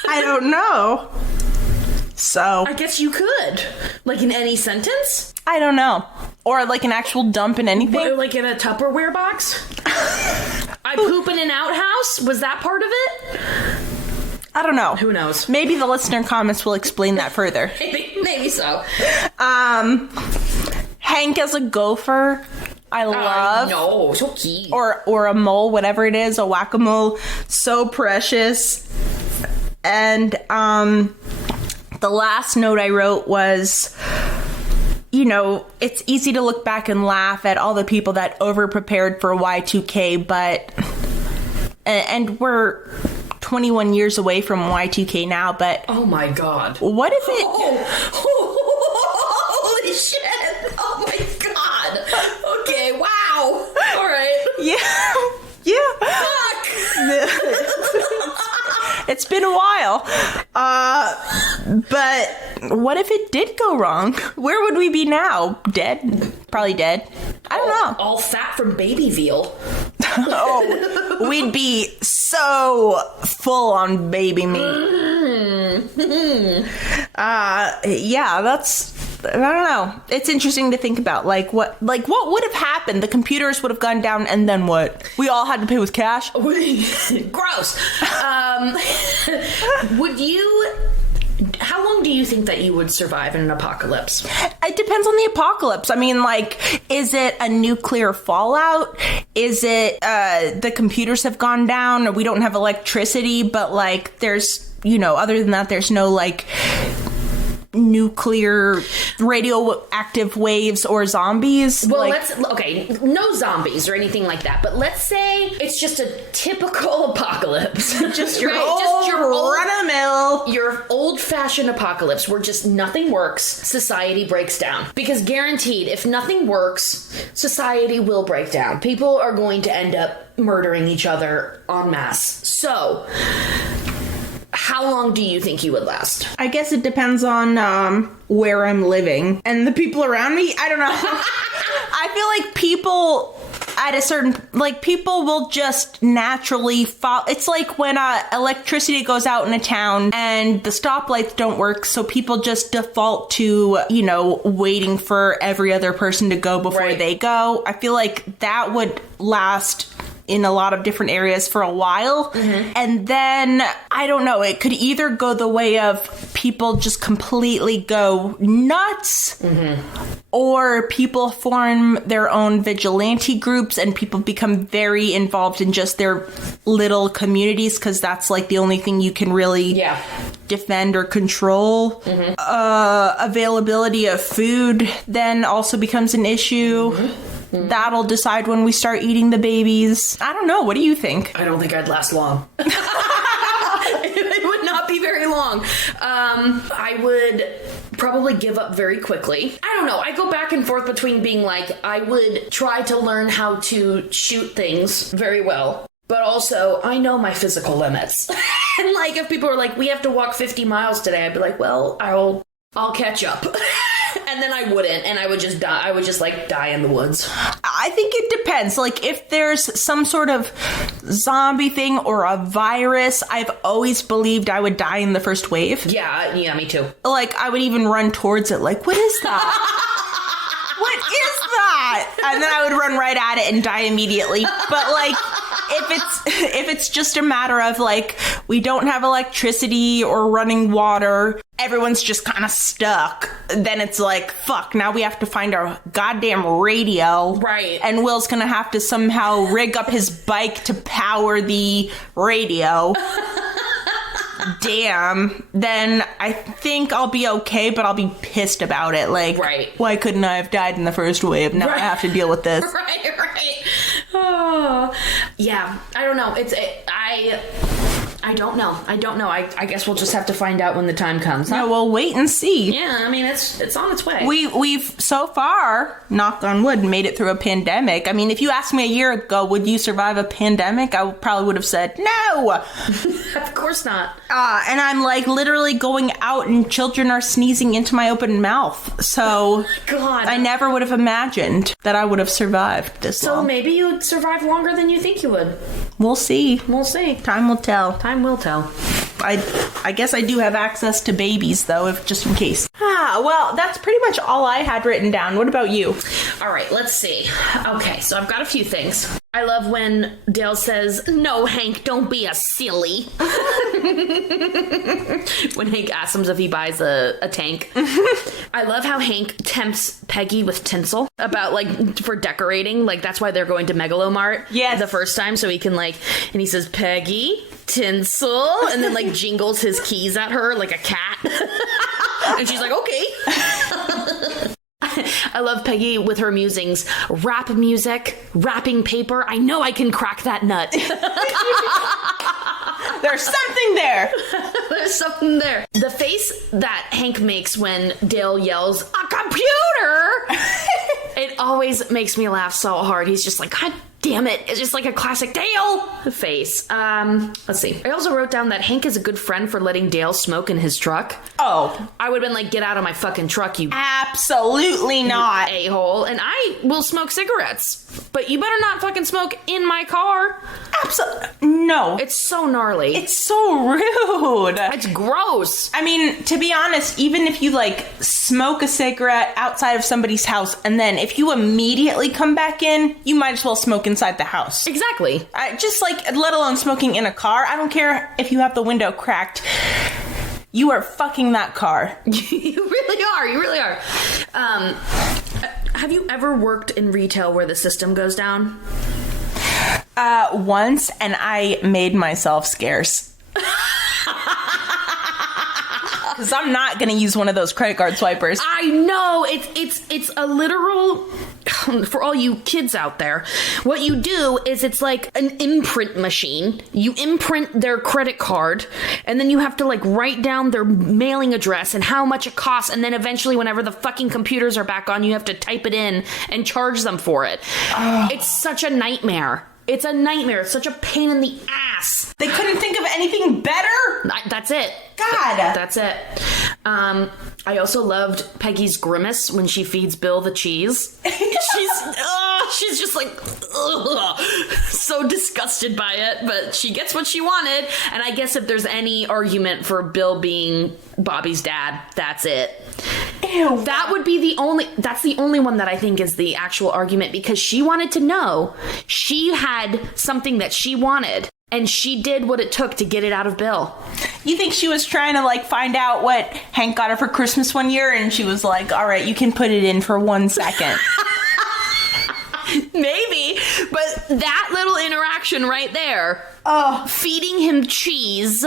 I don't know. So I guess you could. Like in any sentence? I don't know. Or like an actual dump in anything. Or like in a Tupperware box? I poop in an outhouse? Was that part of it? I don't know. Who knows? Maybe the listener comments will explain that further. Maybe so. Hank as a gopher I love. No, so cute. Or a mole, whatever it is, a whack-a-mole. So precious. And the last note I wrote was, you know, it's easy to look back and laugh at all the people that over-prepared for Y2K, but... And we're 21 years away from Y2K now, but... Oh my god. What if it... Holy shit. Oh my god. Okay, wow. All right. Yeah. Yeah. Fuck. It's been a while. But what if it did go wrong? Where would we be now? Dead? Probably dead. I don't know. All fat from baby veal. Oh, we'd be so full on baby meat. Yeah, that's... I don't know. It's interesting to think about. Like what would have happened? The computers would have gone down, and then what? We all had to pay with cash? Gross. Would you... How long do you think that you would survive in an apocalypse? It depends on the apocalypse. I mean, like, is it a nuclear fallout? Is it the computers have gone down, or we don't have electricity, but, like, there's, you know, other than that, there's no, like... nuclear radioactive waves or zombies? Well, no zombies or anything like that, but let's say it's just a typical apocalypse. Just your run-of-the-mill, your old-fashioned apocalypse where just nothing works, society breaks down. Because guaranteed, if nothing works, society will break down. People are going to end up murdering each other en masse. So... how long do you think you would last? I guess it depends on where I'm living and the people around me. I don't know. I feel like people at a certain... like, people will just naturally follow. It's like when electricity goes out in a town and the stoplights don't work, so people just default to, you know, waiting for every other person to go before they go. I feel like that would last... in a lot of different areas for a while. Mm-hmm. And then, I don't know, it could either go the way of people just completely go nuts, or people form their own vigilante groups and people become very involved in just their little communities, because that's like the only thing you can really defend or control. Availability of food then also becomes an issue. That'll decide when we start eating the babies. I don't know. What do you think? I don't think I'd last long. It would not be very long. I would probably give up very quickly. I don't know. I go back and forth between being like, I would try to learn how to shoot things very well. But also, I know my physical limits. And like, if people are like, we have to walk 50 miles today, I'd be like, well, I'll catch up. And then I wouldn't, and I would just die. I would just, like, die in the woods. I think it depends. Like, if there's some sort of zombie thing or a virus, I've always believed I would die in the first wave. Yeah, me too. Like, I would even run towards it, like, what is that? What is that? And then I would run right at it and die immediately. But, like... If it's just a matter of, like, we don't have electricity or running water, everyone's just kind of stuck, then it's like, fuck, now we have to find our goddamn radio. Right. And Will's gonna have to somehow rig up his bike to power the radio. Damn. Then I think I'll be okay, but I'll be pissed about it. Like, why couldn't I have died in the first wave? Now I have to deal with this. Right. Oh, yeah. I don't know. I don't know. I guess we'll just have to find out when the time comes. Huh? Yeah, we'll wait and see. Yeah, I mean, it's on its way. We've so far, knock on wood, made it through a pandemic. I mean, if you asked me a year ago, would you survive a pandemic? I probably would have said no. Of course not. And I'm like literally going out and children are sneezing into my open mouth. So God, I never would have imagined that I would have survived this long. So maybe you'd survive longer than you think you would. We'll see. Time will tell. Time will tell. I guess I do have access to babies, though, if just in case. Well, that's pretty much all I had written down. What about you? All right, let's see. Okay, so I've got a few things. I love when Dale says, "No, Hank, don't be a silly." When Hank asks him if he buys a tank. I love how Hank tempts Peggy with tinsel about, like, for decorating. Like, that's why they're going to Megalomart the first time, so he can, like, and he says, "Peggy, tinsel," and then, like, jingles his keys at her like a cat. And she's like, "Okay." I love Peggy with her musings. Rap music, wrapping paper. I know I can crack that nut. There's something there. There's something there. The face that Hank makes when Dale yells, "A computer!" It always makes me laugh so hard. He's just like, "God damn it." It's just like a classic Dale face. Let's see. I also wrote down that Hank is a good friend for letting Dale smoke in his truck. Oh. I would have been like, "Get out of my fucking truck, you absolutely not a-hole." And I will smoke cigarettes, but you better not fucking smoke in my car. Absolutely. No. It's so gnarly. It's so rude. It's gross. I mean, to be honest, even if you, like, smoke a cigarette outside of somebody's house, and then if you immediately come back in, you might as well smoke inside the house. Exactly. Just, like, let alone smoking in a car. I don't care if you have the window cracked. You are fucking that car. You really are. You really are. Have you ever worked in retail where the system goes down? Once, and I made myself scarce. Because I'm not going to use one of those credit card swipers. I know. It's a literal... For all you kids out there, what you do is it's like an imprint machine. You imprint their credit card, and then you have to, like, write down their mailing address and how much it costs, and then eventually whenever the fucking computers are back on, you have to type it in and charge them for it. It's such a nightmare. It's a nightmare. It's such a pain in the ass. They couldn't think of anything better? That's it. God. That's it. I also loved Peggy's grimace when she feeds Bill the cheese. She's just like, ugh, so disgusted by it, but she gets what she wanted. And I guess if there's any argument for Bill being Bobby's dad, that's it. Ew. That would be that's the only one that I think is the actual argument, because she wanted to know. She had something that she wanted, and she did what it took to get it out of Bill. You think she was trying to, like, find out what Hank got her for Christmas one year, and she was like, "All right, you can put it in for 1 second." Maybe, but that little interaction right there, feeding him cheese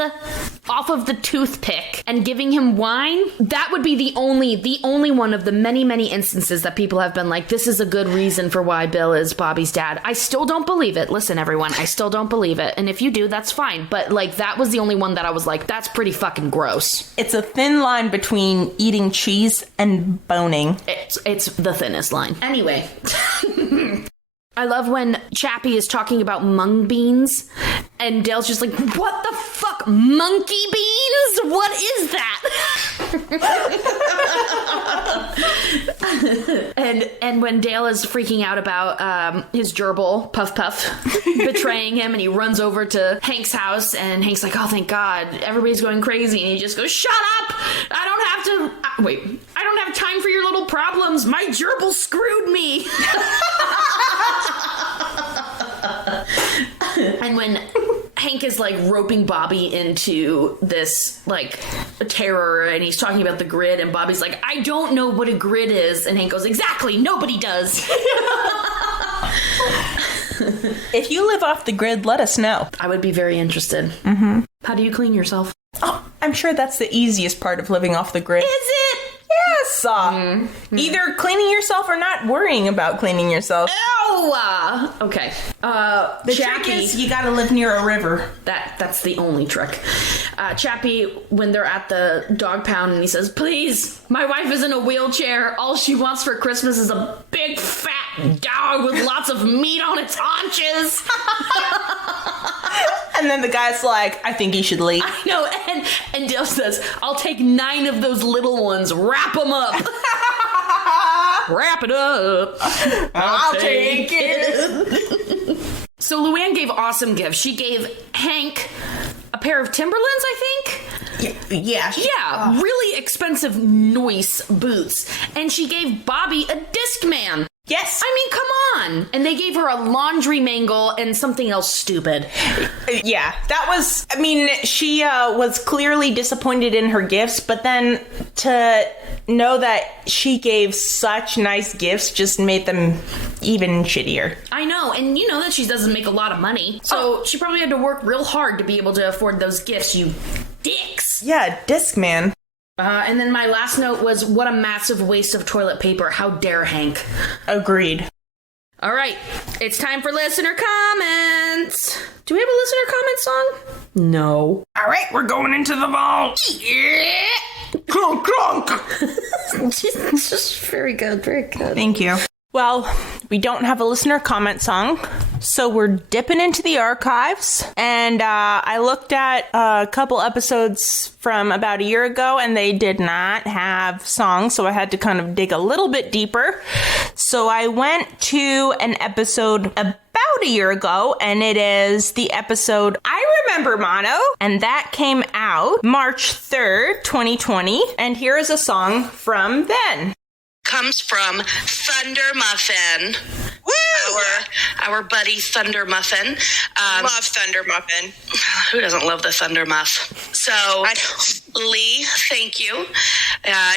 off of the toothpick and giving him wine, that would be the only one of the many, many instances that people have been like, this is a good reason for why Bill is Bobby's dad. I still don't believe it. Listen, everyone, I still don't believe it. And if you do, that's fine. But, like, that was the only one that I was like, that's pretty fucking gross. It's a thin line between eating cheese and boning. It's the thinnest line. Anyway. I love when Chappie is talking about mung beans, and Dale's just like, "What the fuck, monkey beans? What is that?" and when Dale is freaking out about his gerbil, Puff Puff, betraying him, and he runs over to Hank's house, and Hank's like, "Oh, thank God, everybody's going crazy," and he just goes, "Shut up! I don't have time for your little problems. My gerbil screwed me." And when Hank is, like, roping Bobby into this, like, terror, and he's talking about the grid, and Bobby's like, "I don't know what a grid is," and Hank goes, "Exactly, nobody does." If you live off the grid, let us know. I would be very interested. Mm-hmm. How do you clean yourself? Oh, I'm sure that's the easiest part of living off the grid. Is it? Yes. Either cleaning yourself or not worrying about cleaning yourself. Ew! Okay. The trick is you gotta live near a river. That's the only trick. Chappie, when they're at the dog pound, and he says, "Please, my wife is in a wheelchair. All she wants for Christmas is a big fat dog with lots of meat on its haunches." And then the guy's like, "I think you should leave." I know, and Dale says, "I'll take 9 of those little ones. Wrap them up." Wrap it up. I'll take it. So Luann gave awesome gifts. She gave Hank a pair of Timberlands, I think. Yeah. Really expensive noise boots. And she gave Bobby a Discman. Yes. I mean, come fun. And they gave her a laundry mangle and something else stupid. Yeah, that was, I mean, she was clearly disappointed in her gifts, but then to know that she gave such nice gifts just made them even shittier. I know, and you know that she doesn't make a lot of money, so she probably had to work real hard to be able to afford those gifts, you dicks. Yeah, disc man. And then my last note was, what a massive waste of toilet paper. How dare Hank? Agreed. All right, it's time for listener comments. Do we have a listener comment song? No. All right, we're going into the vault. Yeah. Clunk, clunk. Just very good, very good. Thank you. Well, we don't have a listener comment song, so we're dipping into the archives. And I looked at a couple episodes from about a year ago, and they did not have songs, so I had to kind of dig a little bit deeper. So I went to an episode about a year ago, and it is the episode I Remember Mono, and that came out March 3rd, 2020. And here is a song from then. Comes from Thunder Muffin. Woo! Our buddy Thunder Muffin. Love Thunder Muffin. Who doesn't love the Thunder Muff? So, Lee, thank you.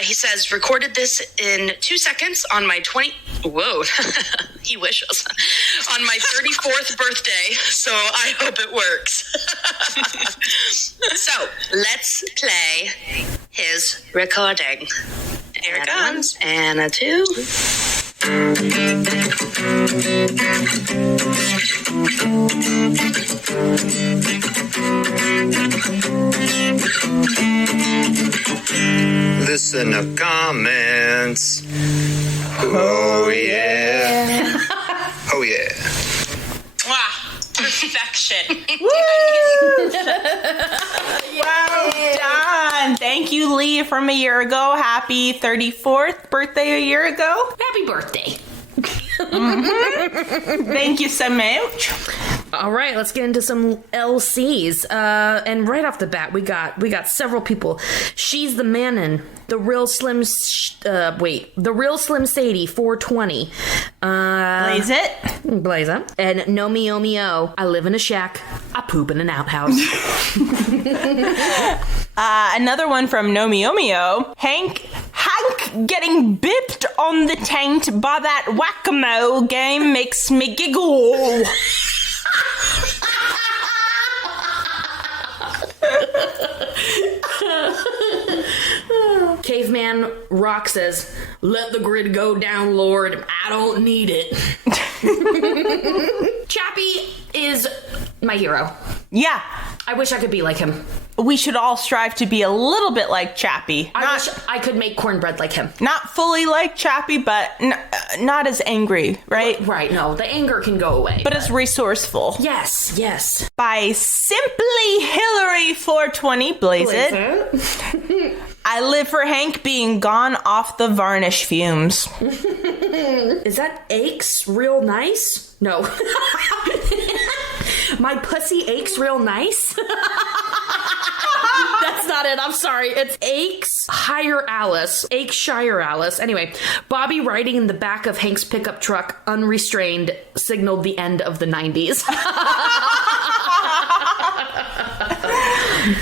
He says, recorded this in 2 seconds on my Whoa, he wishes. On my 34th birthday, so I hope it works. So, let's play his recording. Here it comes. And a two. Listener comments. Oh yeah. Oh yeah. Wow. Perfection. Well done. Thank you, Lee, from a year ago. Happy 34th birthday a year ago. Happy birthday. Thank you so much. All right, let's get into some LCs. And right off the bat, we got several people. She's the Manon, the real Slim. The real Slim Sadie, 420. Blaze it. Blaze it. And No Me Oh Me Oh. I live in a shack. I poop in an outhouse. Another one from No Me Oh Me Oh. Hank getting bipped on the taint by that whack-a-mole game makes me giggle. Caveman Rock says, let the grid go down, Lord. I don't need it. Chappie is my hero. Yeah. I wish I could be like him. We should all strive to be a little bit like Chappie. I wish I could make cornbread like him. Not fully like Chappie, but not as angry, right? Right, no. The anger can go away. But as resourceful. Yes, yes. By Simply Hillary 420, blaze it. I live for Hank being gone off the varnish fumes. Is that aches real nice? No. My pussy aches real nice? That's not it. I'm sorry. It's Aches Hire Alice. Shire Alice. Anyway, Bobby riding in the back of Hank's pickup truck, unrestrained, signaled the end of the 90s.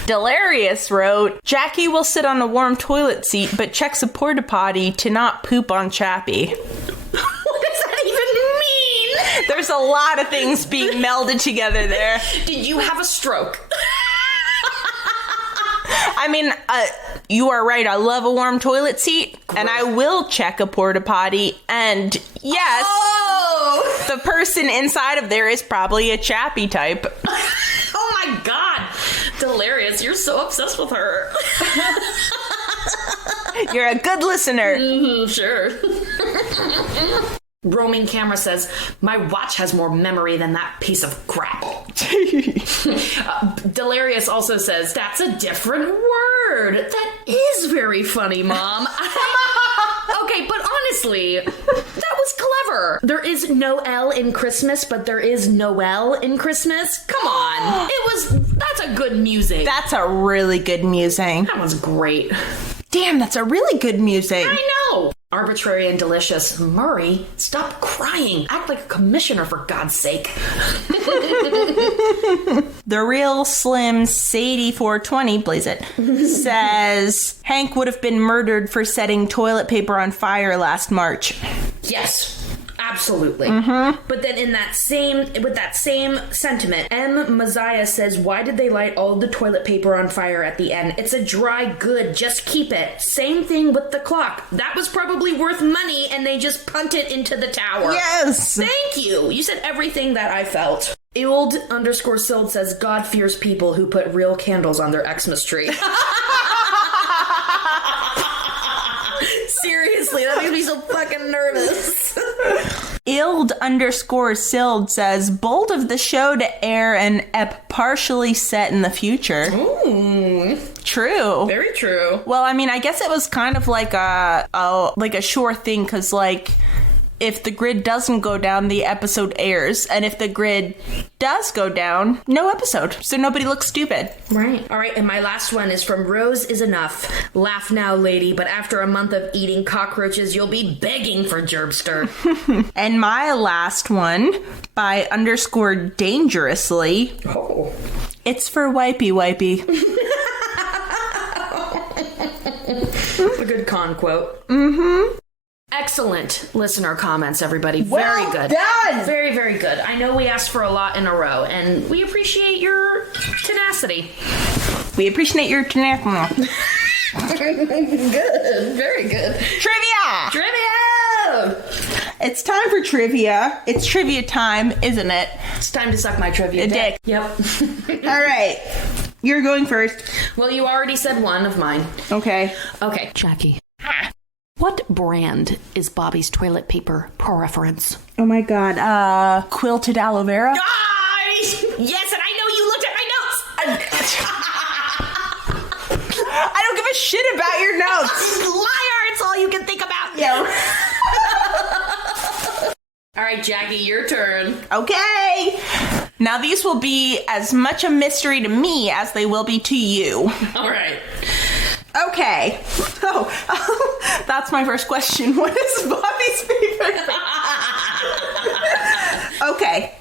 Delirious wrote, Jackie will sit on a warm toilet seat but checks a porta potty to not poop on Chappie. What does that even mean? There's a lot of things being melded together there. Did you have a stroke? I mean, you are right. I love a warm toilet seat, and I will check a porta potty. And yes, the person inside of there is probably a Chappie type. Oh my god. Delirious. You're so obsessed with her. You're a good listener. Sure. Roaming camera says, my watch has more memory than that piece of crap. Delirious also says, that's a different word. That is very funny, Mom. Okay, but honestly, that was clever. There is no L in Christmas, but there is Noel in Christmas. Come on. That's a good musing. That's a really good musing. That was great. Damn, that's a really good musing. I know. Arbitrary and delicious. Murray, stop crying. Act like a commissioner, for God's sake. The real Slim Sadie 420, blaze it, says Hank would have been murdered for setting toilet paper on fire last March. Yes. Absolutely. But then with that same sentiment, M. Messiah says, why did they light all the toilet paper on fire at the end? It's a dry good. Just keep it. Same thing with the clock. That was probably worth money and they just punt it into the tower. Yes! Thank you. You said everything that I felt. Ild_Sild says, God fears people who put real candles on their Xmas tree. Seriously, that makes me so fucking nervous. Ild_Sild says, bold of the show to air an ep partially set in the future. Ooh. True. Very true. Well, I mean, I guess it was kind of like a sure thing, because, like, if the grid doesn't go down, the episode airs. And if the grid does go down, no episode. So nobody looks stupid. Right. All right, and my last one is from Rose is Enough. Laugh now, lady, but after a month of eating cockroaches, you'll be begging for Gerbster. And my last one, by _dangerously. Oh. It's for Wipey Wipey. A good con quote. Mm-hmm. Excellent listener comments, everybody. Very good. Done! Very, very good. I know we asked for a lot in a row, and we appreciate your tenacity. We appreciate your tenacity. Good. Very good. Trivia! Trivia! It's time for trivia. It's trivia time, isn't it? It's time to suck my trivia dick. Yep. All right. You're going first. Well, you already said one of mine. Okay. Okay. Jackie. What brand is Bobby's toilet paper per reference? Oh my god. Quilted aloe vera? Guys! Yes, and I know you looked at my notes! I don't give a shit about your notes. Liar! It's all you can think about. Yo. All right, Jackie, your turn. Okay. Now these will be as much a mystery to me as they will be to you. All right. Okay. Oh, that's my first question. What is Bobby's favorite? Okay.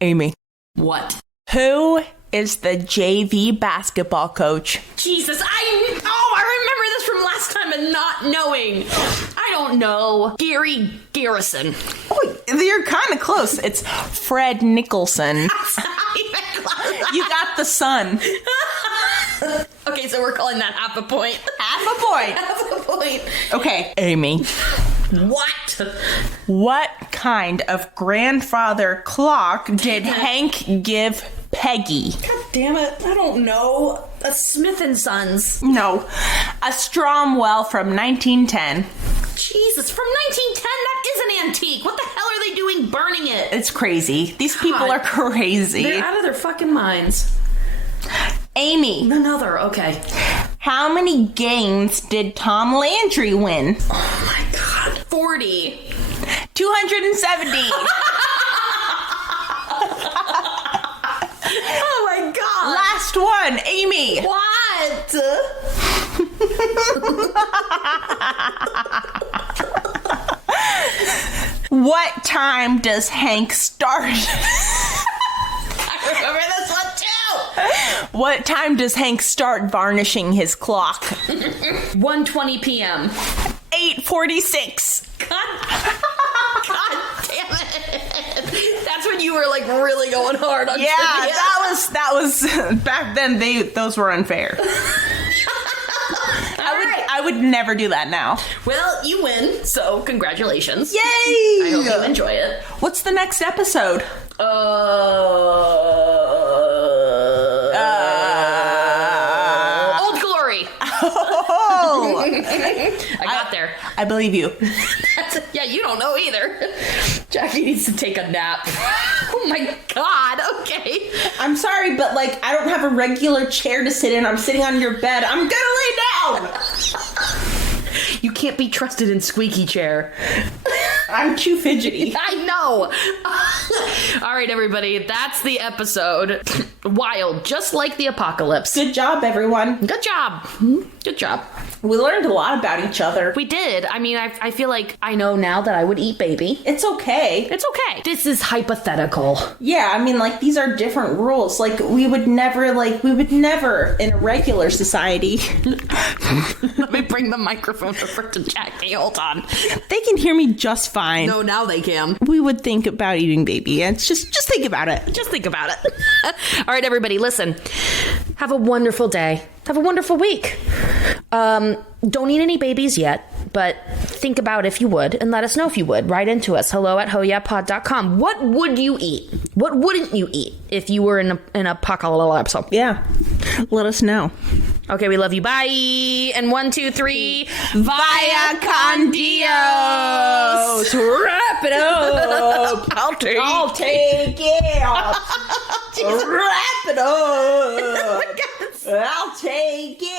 Amy. What? Who is the JV basketball coach? Jesus, I remember this from last time and not knowing. I don't know. Gary Garrison. Oh, you're kind of close. It's Fred Nicholson. You got the son. Okay, so we're calling that half a point. Half a point. Half a point. Okay, Amy. What? What kind of grandfather clock did Hank give Peggy? God damn it. I don't know. A Smith & Sons. No, a Stromwell from 1910. Jesus, from 1910? That is an antique. What the hell are they doing burning it? It's crazy. These people God. are crazy. They're out of their fucking minds. Amy. Another, okay. How many games did Tom Landry win? Oh my god. 40. 270. Oh my god. Last one, Amy. What? What time does Hank start? I remember this one too. What time does Hank start varnishing his clock? 1:20 p.m. 8:46. God damn it. That's when you were like really going hard on Yeah, trivia. that was back then. Those were unfair. I would never do that now. Well, you win, so congratulations. Yay! I hope you enjoy it. What's the next episode? Old Glory. Oh, I got there. I believe you. Yeah, you don't know either. Jackie needs to take a nap. Oh my god, okay. I'm sorry, but like I don't have a regular chair to sit in. I'm sitting on your bed. I'm gonna lay down. You can't be trusted in squeaky chair. I'm too fidgety. I know. All right, everybody, that's the episode. wild, just like the apocalypse. Good job, everyone. Good job. Good job. We learned a lot about each other. We did. I mean, I feel like I know now that I would eat baby. It's okay. It's okay. This is hypothetical. Yeah, I mean, like, these are different rules. Like, we would never in a regular society. Let me bring the microphone over to Jackie. Hold on. They can hear me just fine. No, now they can. We would think about eating baby. And just think about it. Just think about it. All right, everybody, listen. Have a wonderful day. Have a wonderful week. Don't eat any babies yet, but think about if you would and let us know if you would. Write into us. hello@hoyapod.com. What would you eat? What wouldn't you eat if you were in a apocalypse? Yeah. Let us know. Okay, we love you. Bye. And 1, 2, 3. Via con Dios. Wrap it up. I'll take it. Wrap it up. I'll take it.